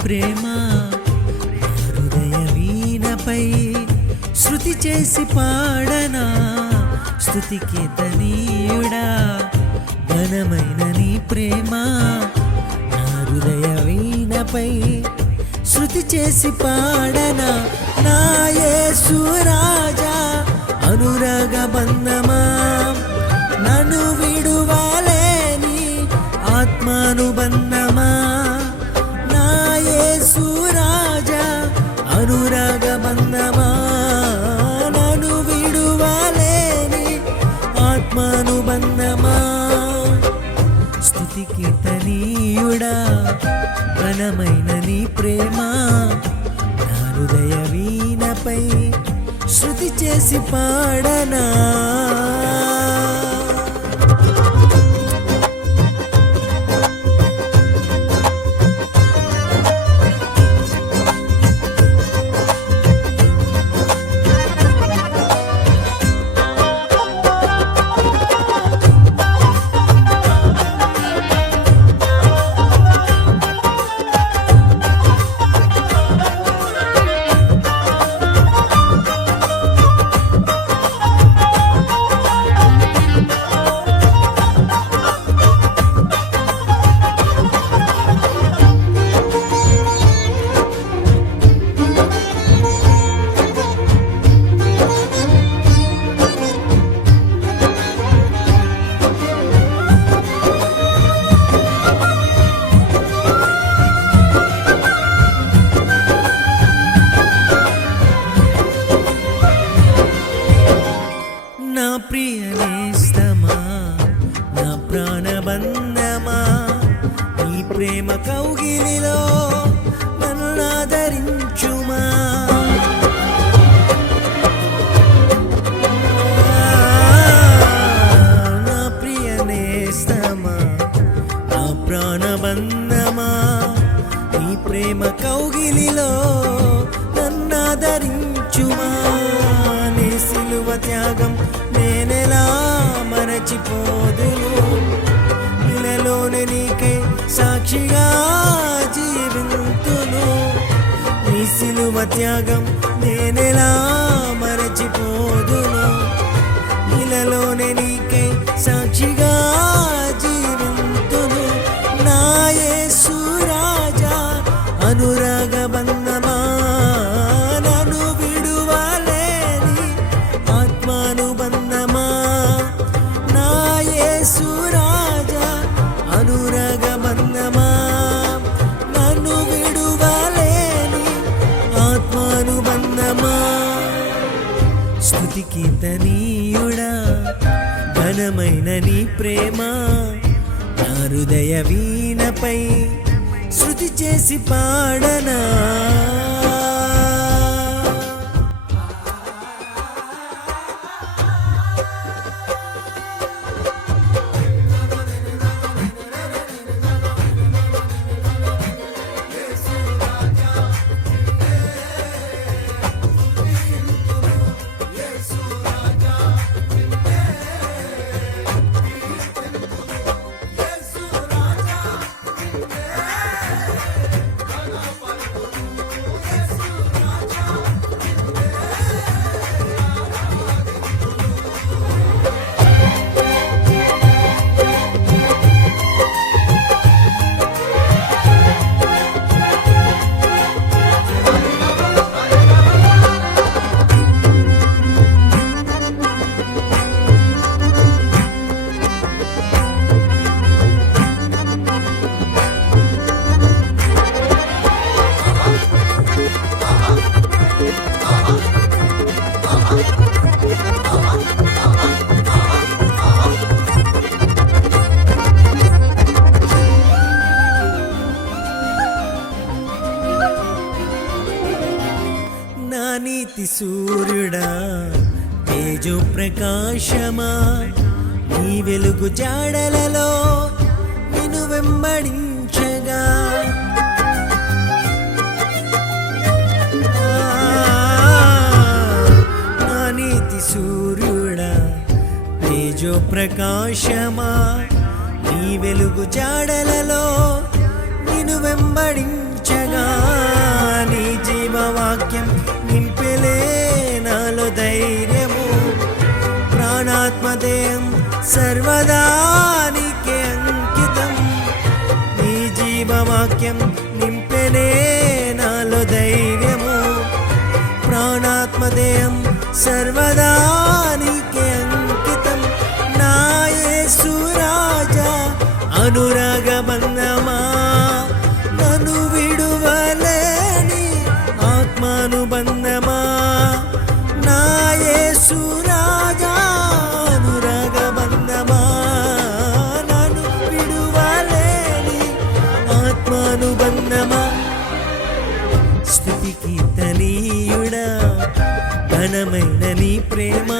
ప్రేమ హృదయ వీణపై శృతి చేసి పాడనా స్తుతి కీర్తనీయుడా ఘనమైన నీ ప్రేమ హృదయ వీణపై శృతి చేసి పాడనా నా యేసు రాజా అనురాగ బంధమా నన్ను విడువాలేని ఆత్మానుబంధమా నా యేసు రాజా అనురాగ బంధమా నన్ను విడువాలేని ఆత్మానుబంధమా స్తుతి కీర్తనీయుడా ఘనమైన నీ ప్రేమ నా హృదయ వీణపై శృతి చేసి పాడనా నా ప్రియ నేస్తమా నా ప్రాణబంధమా నీ ప్రేమ కౌగిలిలో నన్ను ఆదరించుమా నా ప్రియ నేస్తమా నా ప్రాణబంధమా నీ ప్రేమ కౌగిలిలో నన్ను ఆదరించుమా నీ సిలువ త్యాగం నేనెలా మరచిపోదును ఇలాలోనే నీకై సాక్షిగా జీవింతును నీ సిలువ త్యాగం నేనెలా మరచిపోదును ఇలాలోనే నీకై సాక్షిగా జీవింతును నా యేసు రాజా అనురాగ బంధమా నన్ను విడువలేని ఆత్మానుబంధమా నా యేసు రాజా అనురాగ బంధమా నన్ను విడువలేని ఆత్మానుబంధమా స్తుతి కీర్తనీయుడా ఘనమైన నీ ప్రేమ నా హృదయ వీణపై శృతి చేసి పాడనా నా నీతి సూర్యుడా తేజో ప్రకాశమా నీ వెలుగు జాడలలో నిన్ను వెంబడించగా నా నీతి సూర్యుడా తేజో ప్రకాశమా నీ వెలుగు జాడలలో నిన్ను వెంబడించగా నింపెలే నాలో ధైర్యము. ప్రాణాత్మదేహం సర్వదా నీకే అంకితం. నీ జీవవాక్యం నింపెలే నాలో ధైర్యము. ప్రాణాత్మదేహం సర్వదా నీకే అంకితం. నా యేసు రాజా అనురాగ బంధమా, నన్ను విడువలేని ఆత్మానుబంధమా. నా యేసు రాజా అనురాగ బంధమా, నన్ను విడువలేని ఆత్మానుబంధమా. స్తుతి కీర్తనీయుడా ఘనమైన నీ ప్రేమ,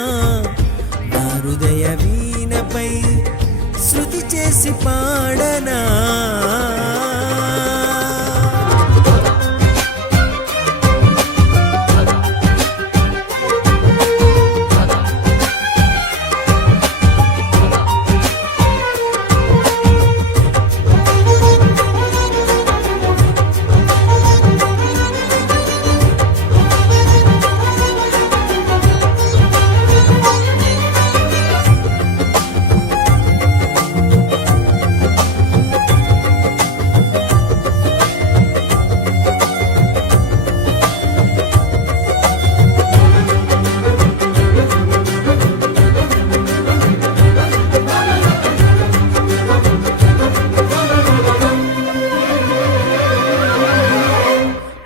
నా హృదయ వీణపై శృతి చేసి పాడనా.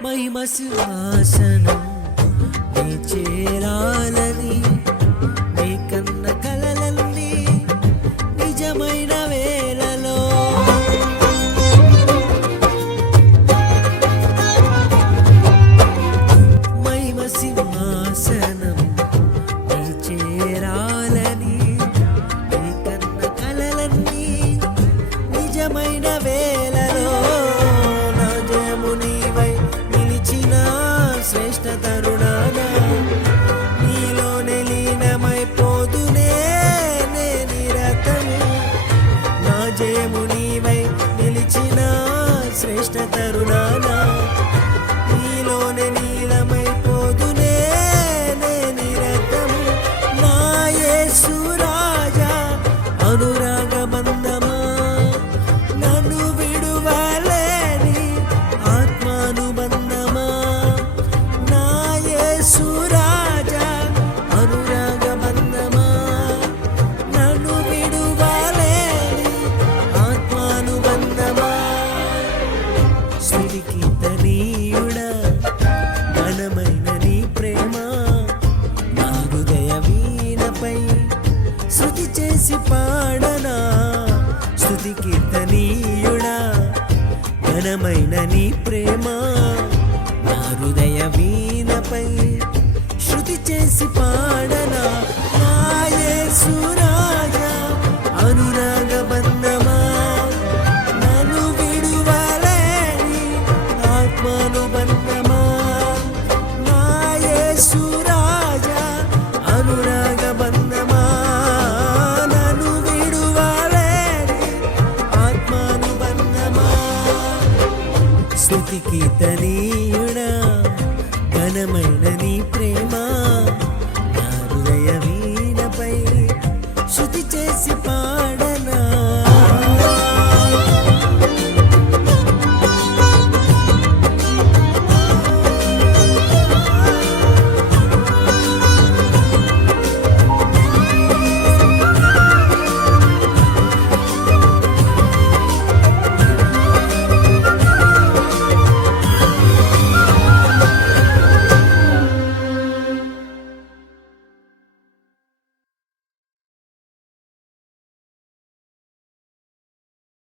మహిమ సింహాసనం నీ చేరాలని, నీ కన్న కలలన్నీ నిజమైన వేళలో. మహిమ సింహాసనం నీ చేరాలని, నీ కన్న కలలన్నీ నిజమైన వేళలో. నా జయము నీవై నిలిచిన శ్రేష్ఠ తరుణాన, నీలోనే లీనమైపోదునే నే నిరతము. నా జయము నీవై నిలిచిన శ్రేష్ఠ తరుణాన, నీలోనే లీనమైపోదునే నే నిరతము. నా యేసు రాజా అనురాగ బంధమా, నన్ను విడువలేని ఆత్మానుబంధమా. నా యేసు రాజా అనురాగ బంధమా, నన్ను విడువలేని ఆత్మానుబంధమా. స్తుతి కీర్తనీయుడా ఘనమైన నీ ప్రేమ, నా హృదయ వీణపై శృతి చేసి పాడనా. స్తుతి కీర్తనీయుడా ఘనమైన నీ ప్రేమ, నా హృదయ వీణపై శృతి చేసి పాడనా. నా యేసు